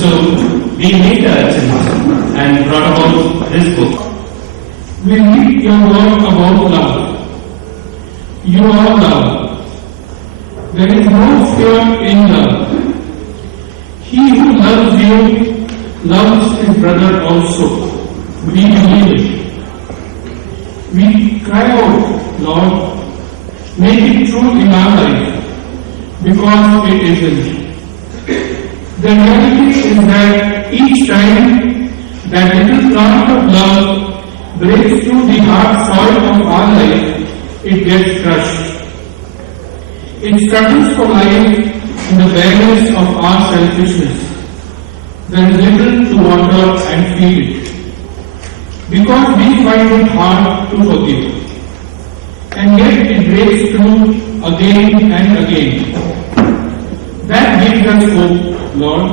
So we made the attempt and brought about this book. We read your word about love. You are love. There is no fear in love. He who loves you loves his brother also. We believe it. We cry out, Lord, make it true in our life, because it isn't. The reality is that each time that little plant of love breaks through the hard soil of our life, it gets crushed. It struggles for life in the barrenness of our selfishness. There is little to water and feed it, because we find it hard to forgive. And yet it breaks through again and again. That gives us hope, Lord,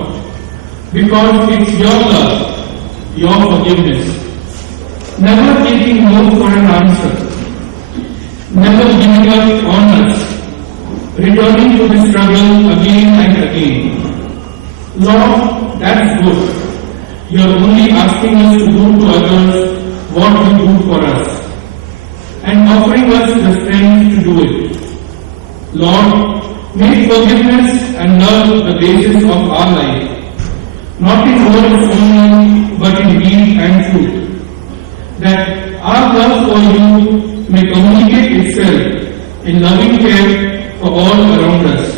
because it's your love, your forgiveness. Never taking no for an answer, never giving up on us, returning to the struggle again and again. Lord, that's good. You're only asking us to do to others what you do for us, and offering us the strength to do it. Lord, make forgiveness and love the basis of our life, not in words only, but in deed and truth. That our love for you may communicate itself in loving care for all around us.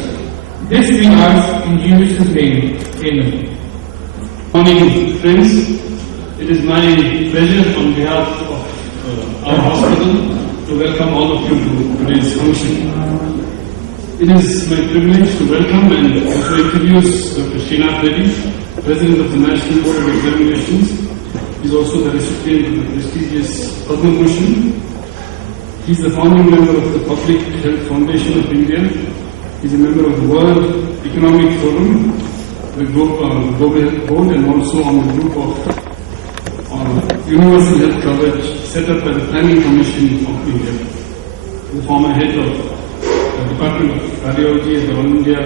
This we ask in Jesus' name. Amen. Good morning, friends. It is my pleasure on behalf of our hospital to welcome all of you to today's function. It is my privilege to welcome and also introduce Dr. Srinath Reddy, President of the National Board of Examinations. He is also the recipient of the prestigious Padma Bhushan. He is the founding member of the Public Health Foundation of India. He is a member of the World Economic Forum, the Global Health Board, and also on the group of Universal Health Coverage set up by the Planning Commission of India. The former head of the Department of Cardiology at the All India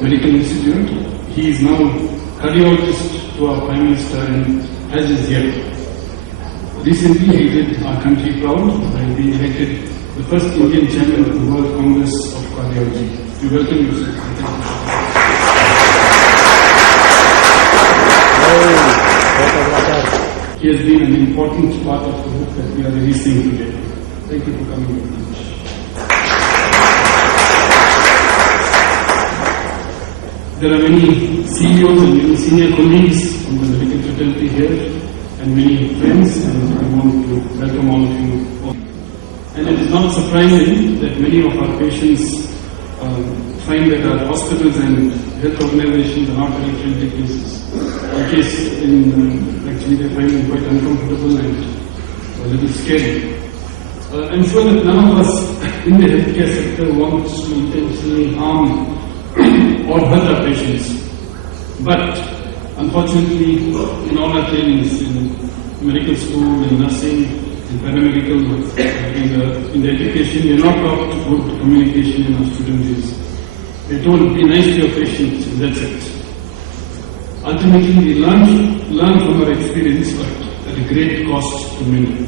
Medical Institute. He is now cardiologist to our Prime Minister and as is here. Recently he did our country proud by being elected the first Indian chairman of the World Congress of Cardiology. We welcome you, sir. He has been an important part of the book that we are releasing today. Thank you for coming. There are many CEOs and many senior colleagues from the medical fraternity here, and many friends, and I want to welcome all of you. And it is not surprising that many of our patients find that our hospitals and health organizations are not very friendly places. Actually they find them quite uncomfortable and a little scary. I'm sure that none of us in the healthcare sector wants to intentionally harm or hurt our patients. But unfortunately, in all our trainings, in medical school, in nursing, in paramedical, in the education, we are not taught good communication in our student days. We're told, be nice to your patients, and that's it. Ultimately, we learn from our experience, but at a great cost to many.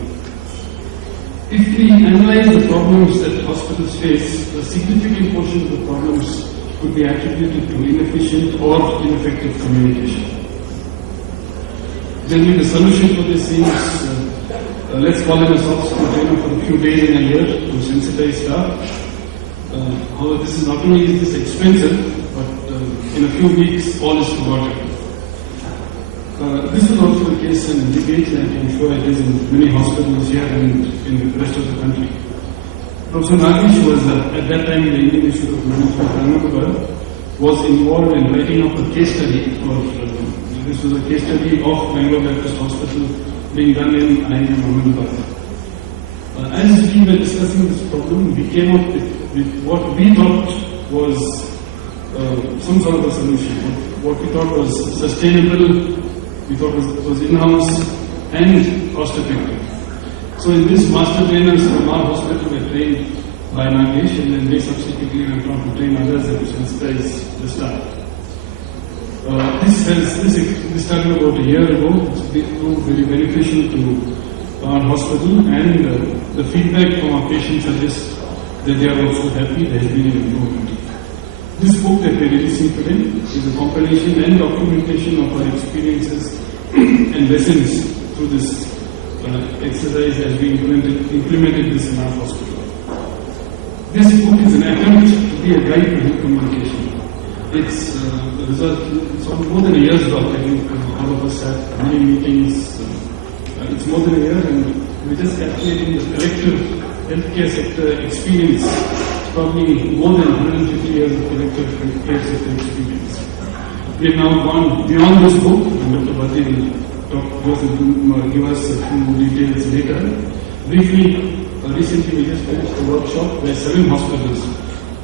If we analyze the problems that hospitals face, a significant portion of the problems could be attributed to inefficient or ineffective communication. Generally, the solution for this seems, let's call in a soft skill trainer for a few days in a year to sensitize staff. However, this is not only is this expensive, but in a few weeks, all is forgotten. This is also the case in debate, and I'm sure it is in many hospitals here and in the rest of the country. Professor Nagesh was at that time in the Indian Institute of Management, Ahmedabad, was involved in writing up a case study this was a case study of Bangalore Baptist Hospital being done in IIM Ahmedabad. As we were discussing this problem, we came up with what we thought was some sort of a solution. What we thought was sustainable, we thought was in-house and cost-effective. So in this, master trainers from our hospital were trained by Nagesh, and then they subsequently went on to train others and to sensitize the staff. This started about a year ago. It's been very beneficial to our hospital, and the feedback from our patients suggests that they are also happy there has been an improvement. This book that we are releasing today is a compilation and documentation of our experiences and lessons through this exercise as we implemented this in our hospital. This book is an attempt to be a guide to health communication. It's the result. It's more than a year's work. I think all of us had many meetings. It's more than a year, and we're just calculating the collective healthcare sector experience. Probably more than 150 years of collective healthcare sector experience. We have now gone beyond this book, and Dr. Bhatti will give us a few details later. Briefly, recently we just finished a workshop where 7 hospitals,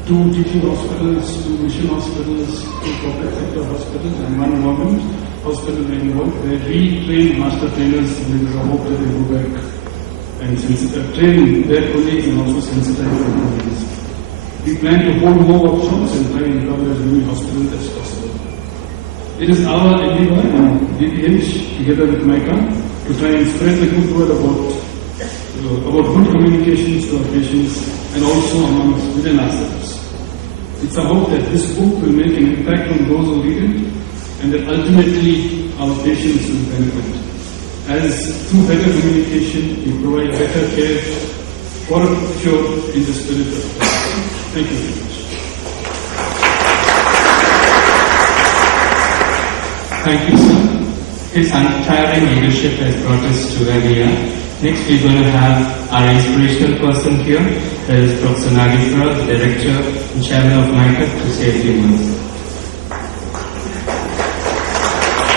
2 teaching hospitals, 2 mission hospitals, 2 corporate sector hospitals, and 1 government hospital were involved, where we trained master trainers, and there is a hope that they go back and train their colleagues and also sensitize their colleagues. We plan to hold more workshops and try and cover as many hospitals as possible. It is our endeavor in DPH, together with MICA, to try and spread the good word about good communications to our patients and also amongst within ourselves. It's our hope that this book will make an impact on those who read it, and that ultimately our patients will benefit. As through better communication, we provide better care for a cure in the spirit of health. Thank you very much. Thank you, sir. His untiring leadership has brought us to where we are. Next, we're going to have our inspirational person here. That is Professor Nageswara, the Director and Chairman of MICA, to say a few words.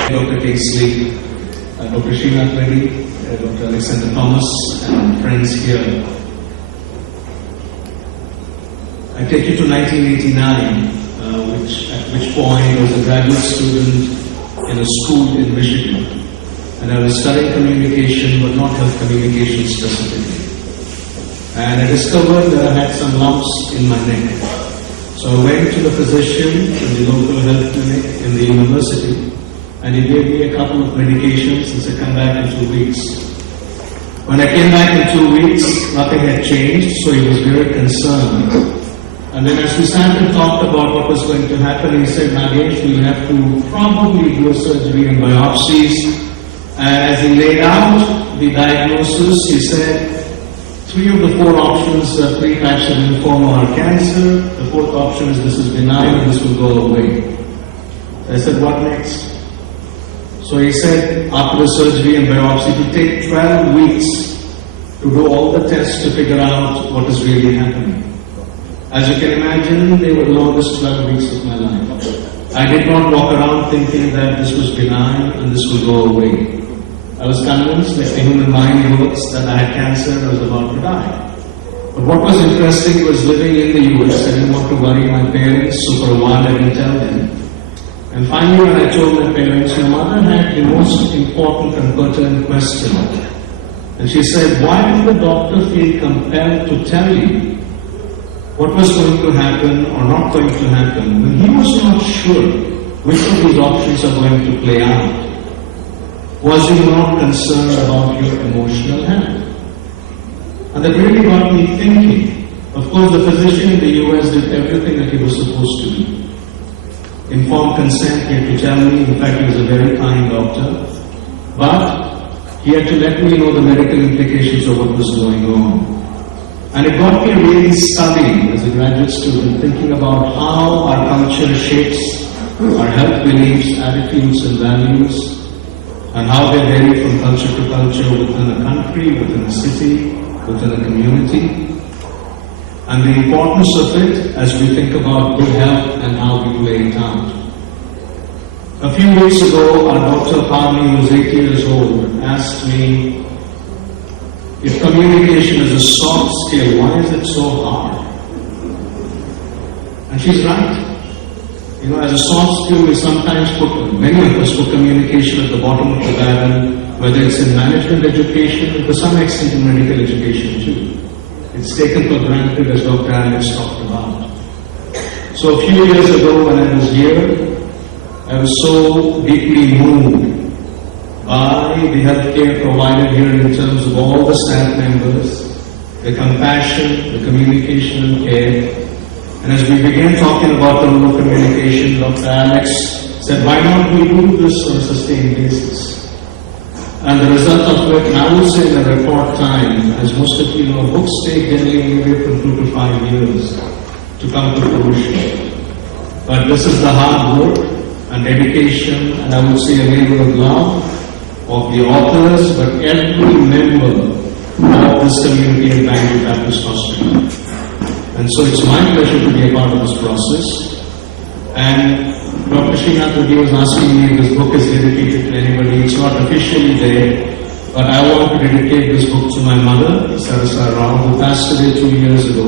Dr. Kingsley, Dr. Srinath Reddy, Dr. Alexander Thomas, and friends here. I take you to 1989, at which point I was a graduate student in a school in Michigan. And I was studying communication, but not health communication specifically. And I discovered that I had some lumps in my neck. So I went to the physician in the local health clinic in the university, and he gave me a couple of medications and said, come back in 2 weeks. When I came back in 2 weeks, nothing had changed, so he was very concerned. And then as we sat and talked about what was going to happen, he said, Nagesh, we'll have to probably do a surgery and biopsies. And as he laid out the diagnosis, he said, 3 of the 4 options, 3 types of lymphoma are cancer. The 4th option is this is benign and this will go away. I said, what next? So he said, after the surgery and biopsy, it will take 12 weeks to do all the tests to figure out what is really happening. As you can imagine, they were the longest 12 weeks of my life. I did not walk around thinking that this was benign and this will go away. I was convinced that the human mind works, that I had cancer and I was about to die. But what was interesting was living in the US. I didn't want to worry my parents, so for a while I didn't tell them. And finally, when I told my parents, my mother had the most important and pertinent question. And she said, why did the doctor feel compelled to tell you what was going to happen or not going to happen when he was not sure which of these options are going to play out? Was he not concerned about your emotional health? And that really got me thinking. Of course, the physician in the US did everything that he was supposed to do. Informed consent, he had to tell me, in fact he was a very kind doctor, but he had to let me know the medical implications of what was going on. And it got me really studying as a graduate student, thinking about how our culture shapes our health beliefs, attitudes and values, and how they vary from culture to culture within a country, within a city, within a community. And the importance of it as we think about good health and how we play it out. A few weeks ago, our daughter Parmi, who was 8 years old, asked me, if communication is a soft skill, why is it so hard? And she's right. You know, as a soft skill, we sometimes many of us put communication at the bottom of the barrel, whether it's in management education, and to some extent in medical education too. It's taken for granted, as Dr. Alex talked about. So a few years ago when I was here, I was so deeply moved by the healthcare provided here in terms of all the staff members, the compassion, the communication and care. And as we began talking about the role of communication, Dr. Alex said, why not we do this on a sustained basis? And the result of it, and I would say in a record time, as most of you know, books take generally anywhere from 2 to 5 years to come to fruition. But this is the hard work and dedication, and I would say a labor of love of the authors, but every member of this community in Bangalore Baptist Hospital. And so it's my pleasure to be a part of this process. And Dr. Srinath Reddy was asking me if this book is dedicated to anybody. It's not officially there, but I want to dedicate this book to my mother, Sarasa Rao, who passed away 2 years ago.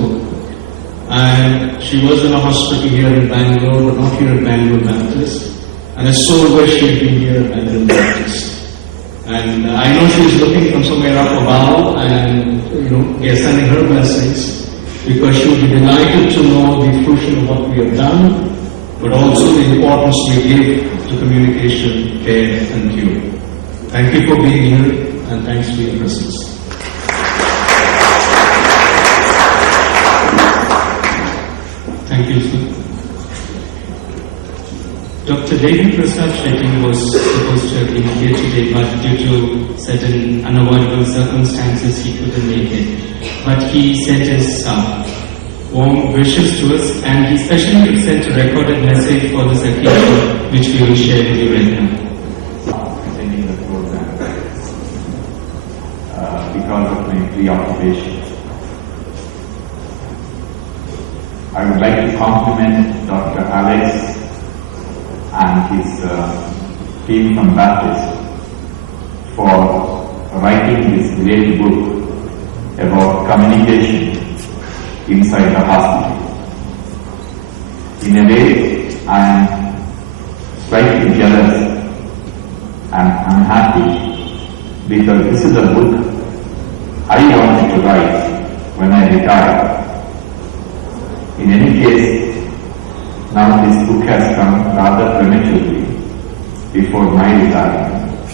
And she was in a hospital here in Bangalore, but not here at Bangalore Baptist. And I so wish she'd been here at Bangalore Baptist. And I know she's looking from somewhere up above, and we are sending her blessings, because she will be delighted to know the fruition of what we have done, but also the importance we give to communication, care and cure. Thank you for being here, and thanks for your presence. Thank you, sir. Dr. Devi Prasad Shetty was supposed to have been here today, but due to certain unavoidable circumstances, he couldn't make it. But he sent his warm wishes to us, and he especially sent a recorded message for this occasion, which we will share with you right now. Attending the program because of my preoccupation. I would like to compliment Dr. Alex and his team from Baptist for writing this great book about communication inside the hospital. In a way, I am slightly jealous and unhappy because this is a book I wanted to write when I retired. In any case, now this book has come rather prematurely before my retirement,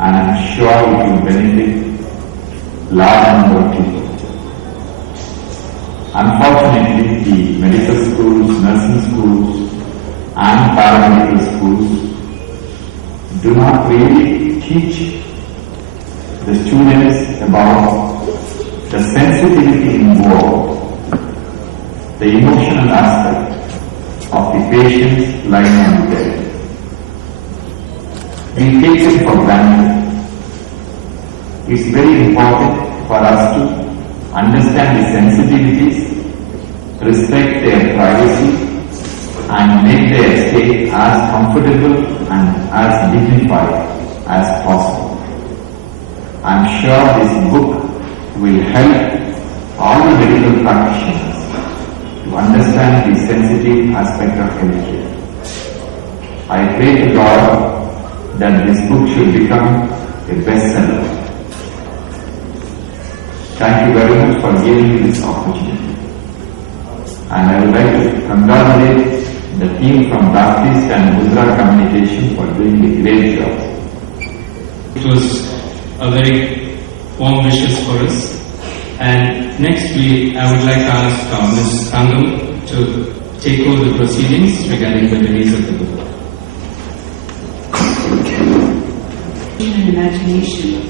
and I am sure it will benefit large number of people. Unfortunately, the medical schools, nursing schools and paramedical schools do not really teach the students about the sensitivity involved, the emotional aspect of the patients lying on the bed. We take it for granted. It's very important for us to understand the sensitivities, respect their privacy, and make their stay as comfortable and as dignified as possible. I'm sure this book will help all the medical practitioners to understand the sensitive aspect of healthcare. I pray to God that this book should become a bestseller. Thank you very much for giving me this opportunity. And I would like to congratulate the team from Baptist and Mudra Communication for doing a great job. It was a very warm wishes for us. And next I would like to ask Ms. Tangam to take over the proceedings regarding the release of the book. And imagination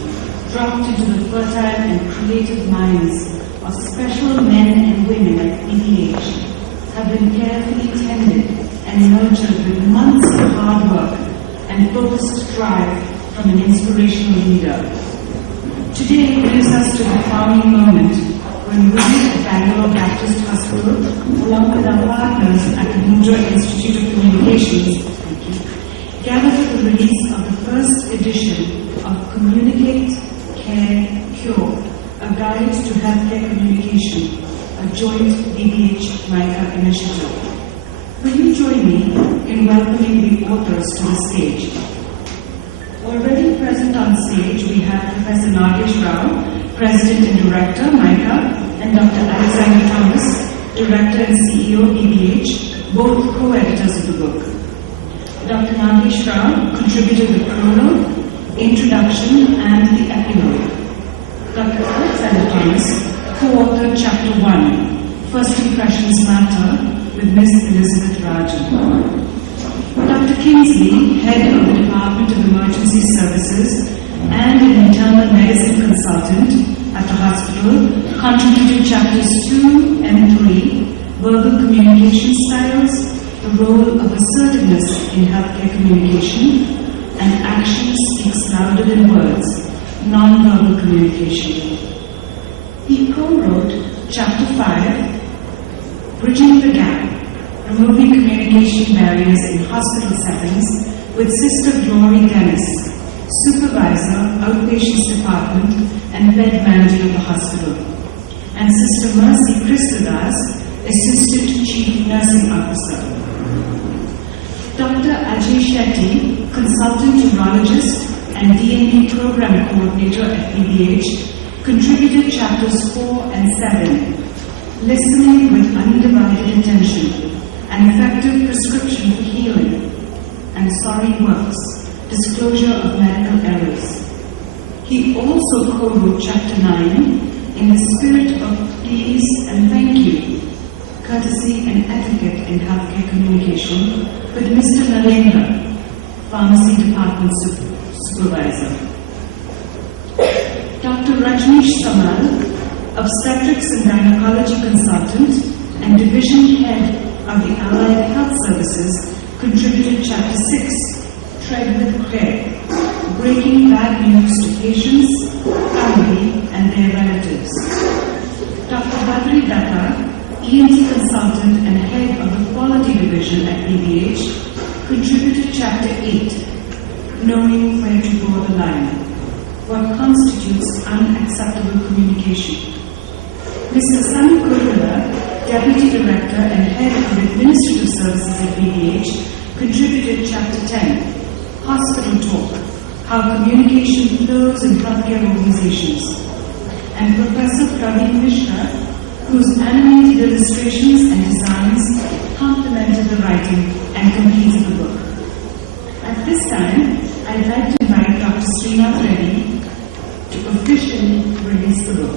dropped into the fertile and creative minds of special men and women at PDH have been carefully tended and nurtured with months of hard work and focused drive from an inspirational leader. Today brings us to the founding moment when we at Bangalore Baptist Hospital, along with our partners at the Mudra Institute of Communications, gather for the release of the first edition of Communicate, Care, Cure, a guide to healthcare communication, a joint BPH-MICA initiative. Will you join me in welcoming the authors to the stage? Already present on stage, we have Professor Nagesh Rao, President and Director, MICA, and Dr. Alexander Thomas, Director and CEO, BPH, both co-editors of the book. Dr. Nagesh Rao contributed the prologue, introduction, and the epilogue. Dr. Alexander Thomas co-authored Chapter 1, First Impressions Matter, with Miss Elizabeth Rajan. Dr. Kingsley, head of the Department of Emergency Services and an internal medicine consultant at the hospital, contributed Chapters 2 and 3, Verbal Communication Styles, the role of assertiveness in healthcare communication, and action speaks louder than words, non-verbal communication. He co-wrote Chapter 5, Bridging the Gap, Removing Communication Barriers in Hospital Settings, with Sister Glory Dennis, Supervisor, Outpatients Department and Bed Manager of the hospital, and Sister Mercy Christodas, Assistant Chief Nursing Officer. Dr. Ajay Shetty, Consultant Urologist and DNP Program Coordinator at PBH, contributed Chapters 4 and 7, Listening with Undivided Attention, An Effective Prescription for Healing, and Sorry Works, Disclosure of Medical Errors. He also co-wrote Chapter 9, In the Spirit of Please and Thank You, Courtesy and Etiquette in Healthcare Communication, with Mr. Nalendra, Pharmacy Department Supervisor. Dr. Rajneesh Samal, Obstetrics and Gynecology Consultant and Division Head of the Allied Health Services, contributed Chapter 6, Tread with Care, Breaking Bad News to Patients, Family and their relatives. Dr. Badri Datta, ENT Consultant and Head of the Quality Division at PBH, contributed Chapter 8, Knowing Where to Draw the Line, What Constitutes Unacceptable Communication. Mr. Sunny Kurula, Deputy Director and Head of Administrative Services at PBH, contributed Chapter 10, Hospital Talk, How Communication Flows in Healthcare Organizations, and Professor Praveen Mishra, whose animated illustrations and designs complemented the writing and completed the book. At this time, I'd like to invite Dr. Srinath Reddy to officially release the book.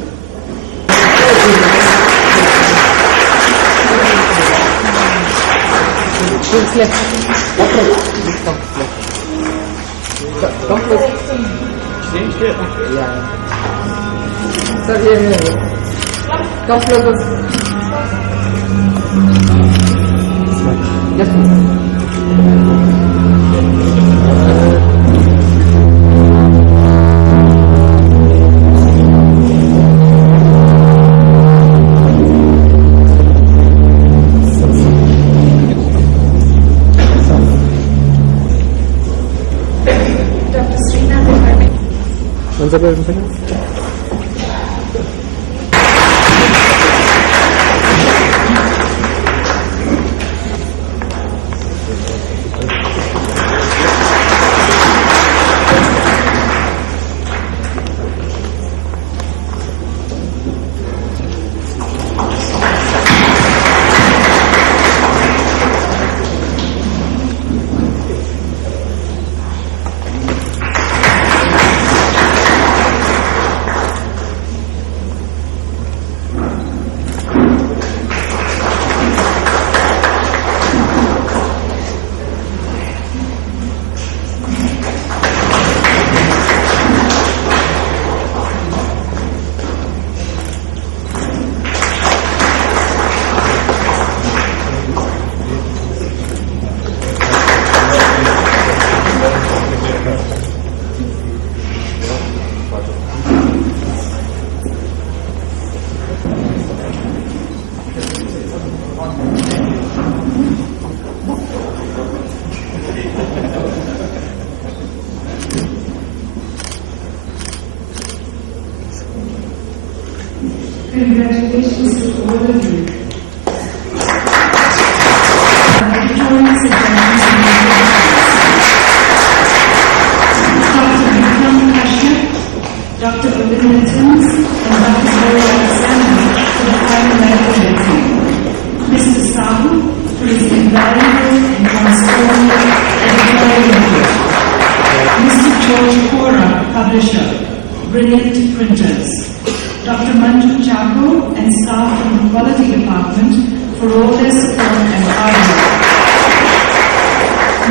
Congratulations to all of you. Editorial suggestions and Dr. Vikram Kashyap, Dr. Govinda Timms, and Dr. Zoe Alexander for the final medical editing. Mr. Sahu for his invaluable and transformative editing. George Cora, publisher, Brilliant Printers. Dr. Manju Chako and staff from the Quality Department for all their support and hard work.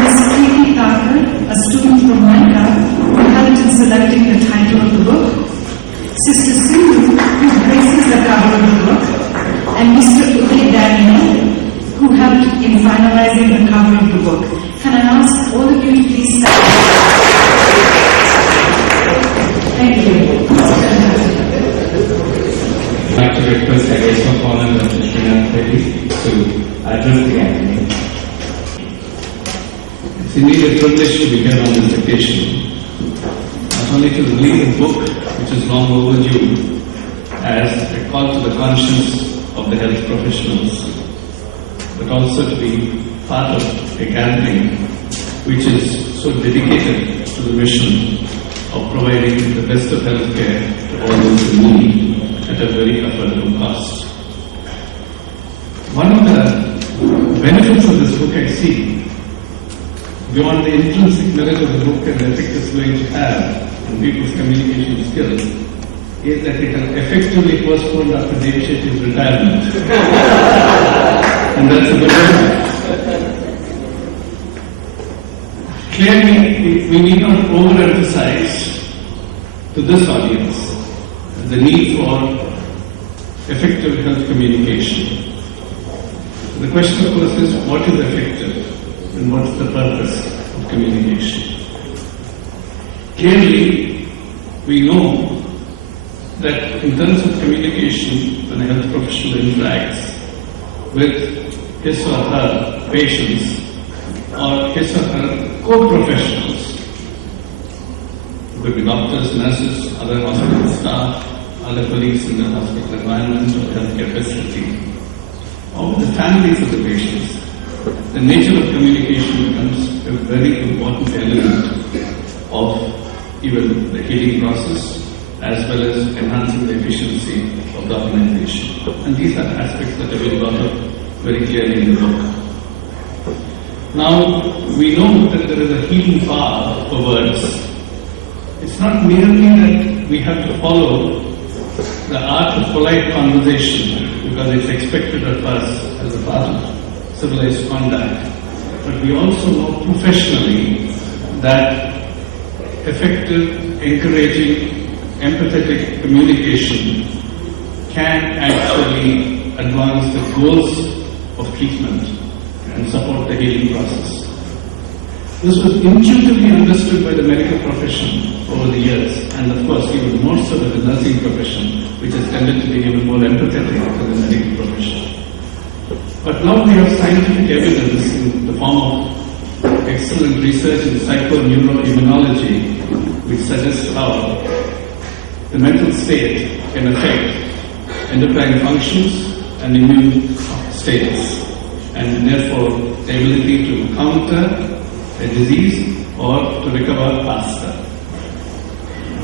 Ms. Preeti Thakur, a student from Manka, who helped in selecting the title of the book. Sister Sindhu, who graces the cover of the book. And Mr. Uday Daniel, who helped in finalizing the cover of the book. Can I ask all of you to please stand? Thank you. I'd like to request the Grace of Honor Dr. Release.mpg to address the academy. It's indeed a privilege to be here on this occasion, not only to read a book which is long overdue as a call to the conscience of the health professionals, but also to be part of a gathering which is so dedicated to the mission of providing the best of healthcare to all those in need at a very affordable cost. One of the benefits of this book I see, beyond the intrinsic merit of the book and the effect it's going to have on people's communication skills, is that it has effectively postponed Dr. Dev Shetty's retirement. And that's a good thing. Clearly, we need not overemphasize to this audience the need for effective health communication. The question, of course, is what is effective and what is the purpose of communication? Clearly, we know that in terms of communication, when a health professional interacts with his or her patients or his or her co-professionals, could be doctors, nurses, other hospital staff, other colleagues in the hospital environment or healthcare facility, or the families of the patients, the nature of communication becomes a very important element of even the healing process as well as enhancing the efficiency of the organization. And these are aspects that have been brought up very clearly in the book. Now, we know that there is a healing power for words. It's not merely that we have to follow the art of polite conversation because it's expected of us as a part of civilized conduct, but we also know professionally that effective, encouraging, empathetic communication can actually advance the goals of treatment and support the healing process. This was intuitively understood by the medical profession over the years, and of course even more so by the nursing profession, which has tended to be even more empathetic than the medical profession. But now we have scientific evidence in the form of excellent research in psychoneuroimmunology, which suggests how the mental state can affect endocrine functions and immune states, and therefore the ability to counter a disease or to recover faster.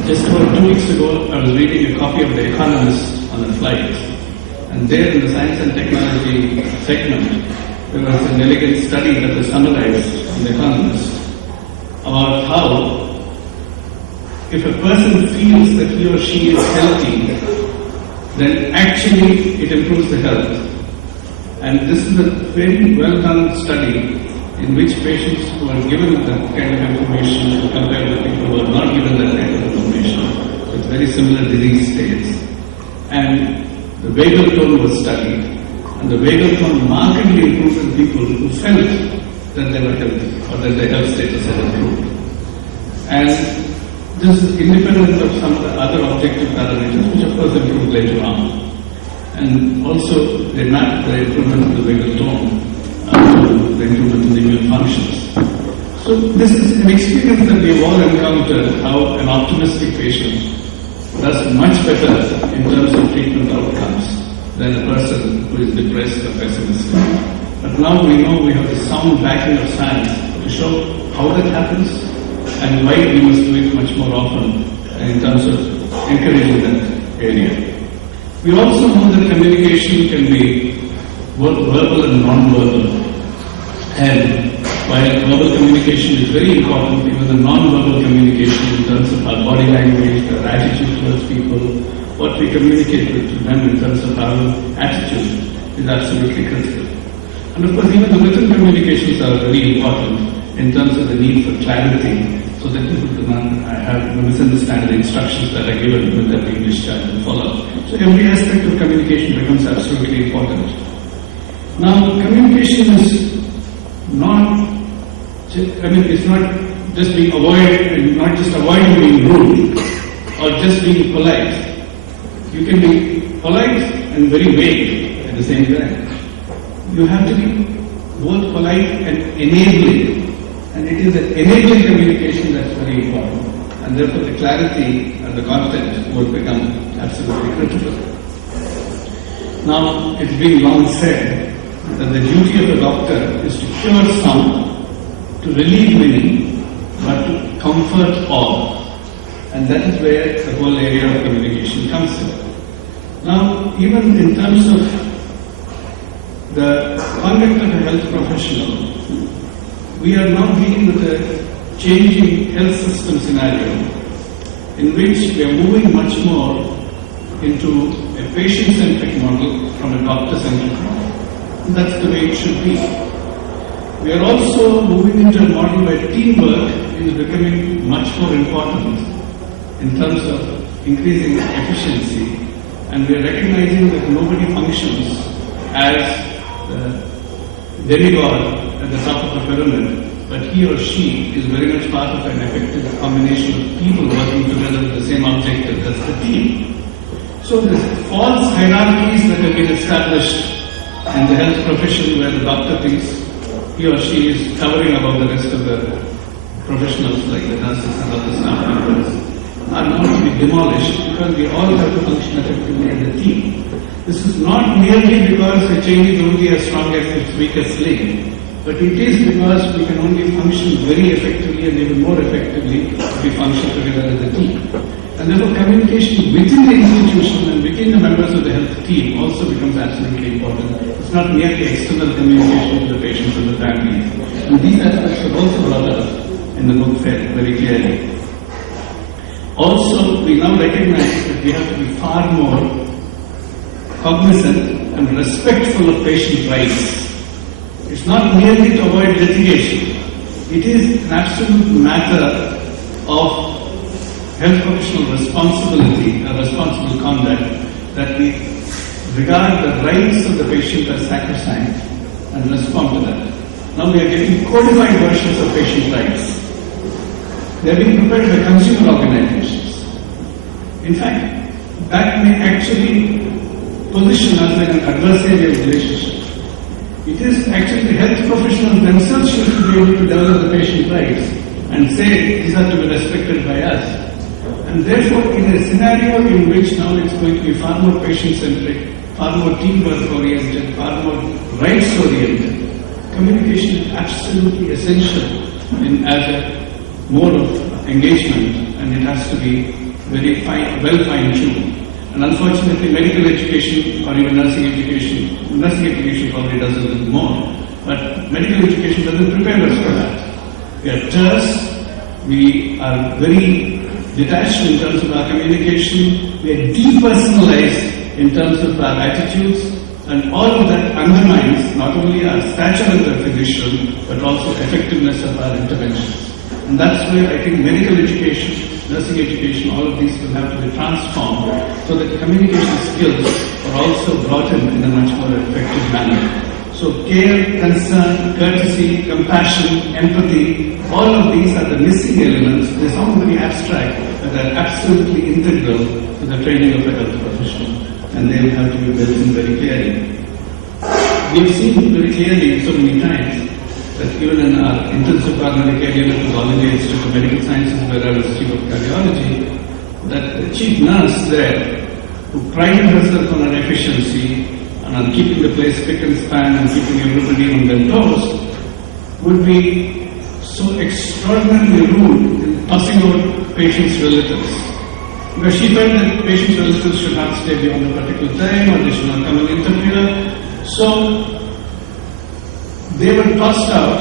Just about 2 weeks ago, I was reading a copy of The Economist on a flight, and there in the science and technology segment, there was an elegant study that was summarized in The Economist about how if a person feels that he or she is healthy, then actually it improves the health. And this is a very well done study in which patients who are given that kind of information compared with people who are not given that kind of information with very similar disease states. And the vagal tone was studied, and the vagal tone markedly improved in people who felt that they were healthy or that their health status had improved. And this is independent of some of the other objective parameters, which of course improved later on. And also they mapped the improvement of the vagal tone to the improvement in the immune functions. So this is an experience that we have all encountered, how an optimistic patient does much better in terms of treatment outcomes than a person who is depressed or pessimistic. But now we know we have the sound backing of science to show how that happens and why we must do it much more often in terms of encouraging that area. We also know that communication can be both verbal and non-verbal. And while verbal communication is very important, even the non-verbal communication is what we communicate to them in terms of our attitude is absolutely critical. And of course, even the written communications are very important in terms of the need for clarity, so that people do not misunderstand the instructions that are given with every English child and follow. So every aspect of communication becomes absolutely important. Now, communication is not, it's not just being not just avoiding being rude or just being polite. You can be polite and very vague at the same time. You have to be both polite and enabling. And it is an enabling communication that's very important. And therefore the clarity and the content will become absolutely critical. Now, it's been long said that the duty of a doctor is to cure some, to relieve many, but to comfort all. And that is where the whole area of communication comes in. Now, even in terms of the conduct of a health professional, we are now dealing with a changing health system scenario in which we are moving much more into a patient-centric model from a doctor-centric model. And that's the way it should be. We are also moving into a model where teamwork is becoming much more important in terms of increasing efficiency, and we are recognizing that nobody functions as the demigod at the top of the pyramid, but he or she is very much part of an effective combination of people working together with the same objective, that's the team. So the false hierarchies that have been established in the health profession where the doctor thinks he or she is towering above the rest of the professionals like the nurses and other staff members are now to be demolished because we all have to function effectively as a team. This is not merely because a chain is only as strong as its weakest link, but it is because we can only function very effectively and even more effectively if we function together as a team. And therefore communication within the institution and within the members of the health team also becomes absolutely important. It's not merely external communication to the patients and the families. And these aspects are also brought up in the book very clearly. Also, we now recognize that we have to be far more cognizant and respectful of patient rights. It's not merely to avoid litigation. It is an absolute matter of health professional responsibility, a responsible conduct, that we regard the rights of the patient as sacrosanct and respond to that. Now we are getting codified versions of patient rights. They are being prepared by consumer organizations. In fact, that may actually position us in an adversarial relationship. It is actually the health professionals themselves should be able to develop the patient rights and say these are to be respected by us. And therefore, in a scenario in which now it's going to be far more patient-centric, far more teamwork-oriented, far more rights-oriented, communication is absolutely essential as a mode of engagement, and it has to be very well fine-tuned. And unfortunately, medical education or even nursing education probably does a little more, but medical education doesn't prepare us for that. We are terse, we are very detached in terms of our communication, we are depersonalized in terms of our attitudes, and all of that undermines not only our stature as a physician, but also effectiveness of our interventions. And that's where I think medical education, nursing education, all of these will have to be transformed so that communication skills are also brought in a much more effective manner. So care, concern, courtesy, compassion, empathy, all of these are the missing elements. They sound very abstract, but they're absolutely integral to the training of a health professional, and they will have to be built in very clearly. We've seen very clearly so many times that even in our intensive coronary care unit with all India Institute of Medical Sciences, where I was chief of cardiology, that the chief nurse there, who prided herself on her efficiency and on keeping the place spick and span and keeping everybody on their toes, would be so extraordinarily rude in tossing out patients' relatives. Because she felt that patients' relatives should not stay beyond a particular time or they should not come and interfere. So they were tossed out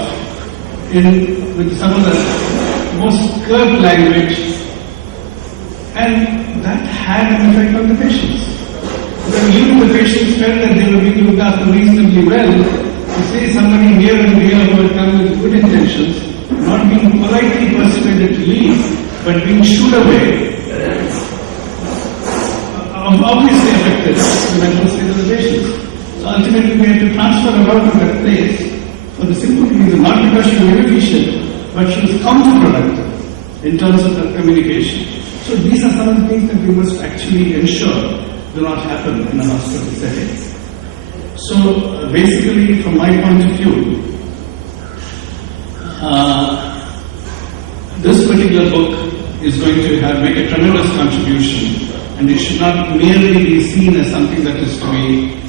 with some of the most curt language, and that had an effect on the patients. Because even the patients felt that they were being looked after reasonably well, to say somebody near and dear who had come with good intentions, not being politely persuaded to leave, but being shooed away, obviously affected the mental state of the patients. So ultimately we had to transfer her out of that place for the simple reason, not because she was inefficient, but she was counterproductive in terms of her communication. So these are some of the things that we must actually ensure do not happen in a hospital setting. So basically, from my point of view, this particular book is going to make a tremendous contribution, and it should not merely be seen as something that is to be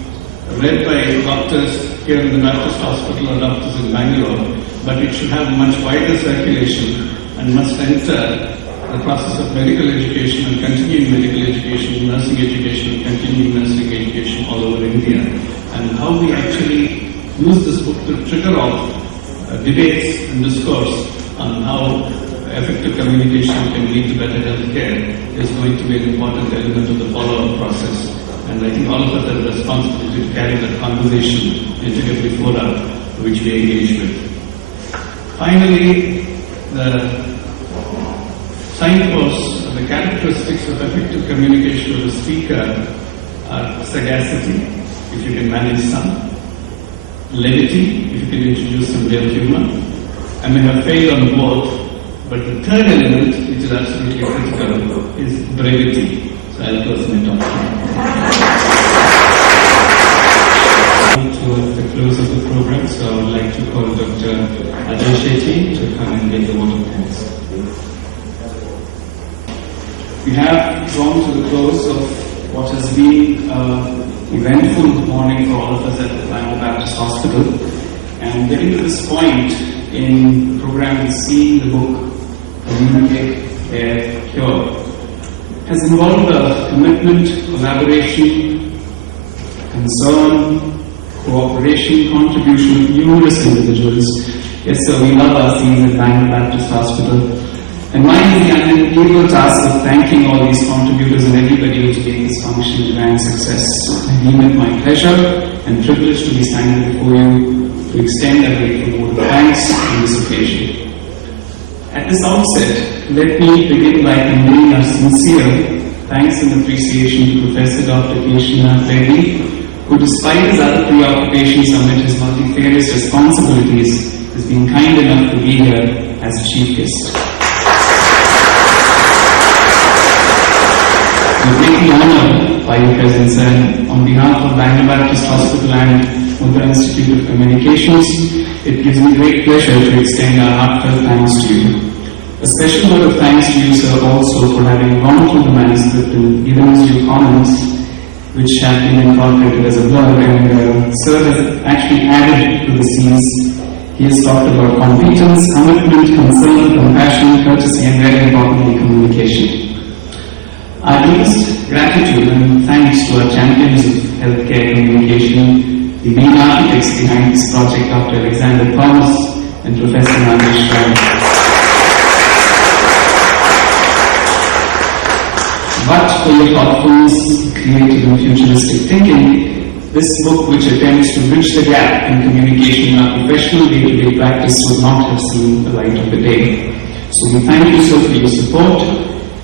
read by doctors here in the Baptist Hospital or doctors in Bangalore, but it should have much wider circulation and must enter the process of medical education and continuing medical education, nursing education and continuing nursing education all over India. And how we actually use this book to trigger off debates and discourse on how effective communication can lead to better health care is going to be an important element of the follow-up process. And I think all of us have a responsibility to carry that conversation into every fora which we engage with. Finally, the signposts or the characteristics of effective communication of a speaker are sagacity, if you can manage some, levity, if you can introduce some real humor. I may have failed on both, but the third element, which is absolutely critical, is brevity. So I'll close my talk. Towards the close of the program, so I would like to call Dr. Ajay Shetty to come and give the vote of thanks. We have drawn to the close of what has been an eventful morning for all of us at the Bangalore Baptist Hospital. And getting to this point in the program and seeing the book, Communicate, Care, Cure, has involved a commitment, collaboration, concern, cooperation, contribution of numerous individuals. Yes, sir, we love our scenes at Bangalore Baptist Hospital. And mine is the unenviable task of thanking all these contributors and everybody who's made this function a grand success. I deem it my pleasure and privilege to be standing before you to extend a grateful vote of thanks on this occasion. At this outset, let me begin by conveying our sincere thanks and appreciation to Professor Dr. Krishna Reddy, who despite his other preoccupations amid his multifarious responsibilities, has been kind enough to be here as a chief guest. We take the honor by your presence, and on behalf of Bangalore Baptist Hospital and Mudra Institute of Communications, it gives me great pleasure to extend our heartfelt thanks to you. A special word of thanks to you, sir, also for having gone through the manuscript and given us your comments, which have been incorporated as a blurb, and sir has actually added to the scenes. He has talked about competence, commitment, concern, compassion, courtesy, and very importantly, communication. Our deepest gratitude and thanks to our champions of healthcare communication, the main architects behind this project, Dr. Alexander Thomas and Professor Nagesh Rai. But for your thoughtfulness, creative and futuristic thinking, this book, which attempts to bridge the gap in communication in our professional day-to-day practice, would not have seen the light of the day. So we thank you, sir, for your support,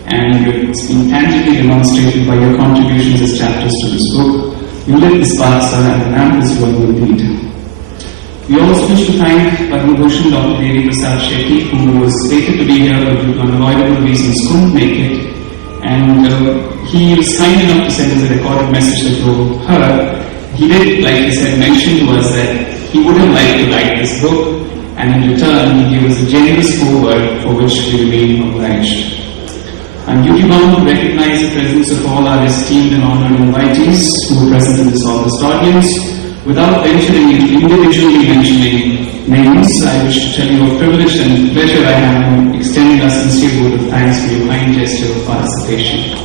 and it's been tangibly demonstrated by your contributions as chapters to this book. You lit this path, sir, and the lamp is well indeed. We also wish to thank Padma Bhushan Dr. Devi Prasad Shetty, who was slated to be here but due to unavoidable reasons couldn't make it. And he was kind enough to send us a recorded message that to her. He did, like he said, mention to us that he would have liked to write this book, and in return he gave us a generous foreword for which we remain obliged. I'm duty bound to recognize the presence of all our esteemed and honored invitees who are present in this august audience. Without venturing into individually mentioning names, I wish to tell you of privilege and pleasure I have in extending our sincere vote of thanks for your kind gesture of participation.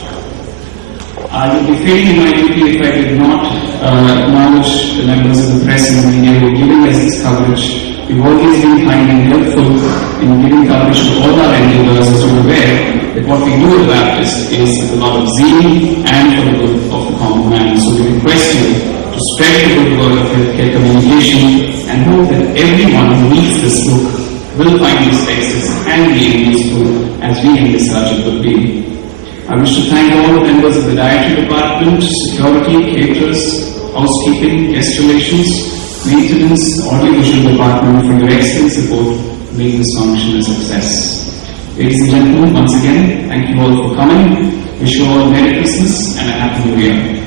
I would be failing in my duty if I did not acknowledge the members of the press and the media who are giving us this coverage. We've always been kind and helpful in giving coverage to all our endeavors, as you're aware that what we do at Baptist this is with a lot of zeal and for the good of the common man. So we request you to spread the good word of healthcare communication and hope that everyone who reads this book will find these texts handy and useful as we envisage it will be. I wish to thank all the members of the dietary department, security, caterers, housekeeping, guest relations, maintenance, audiovisual department for your excellent support to make this function a success. Ladies and gentlemen, once again, thank you all for coming. Wish you all a Merry Christmas and a Happy New Year.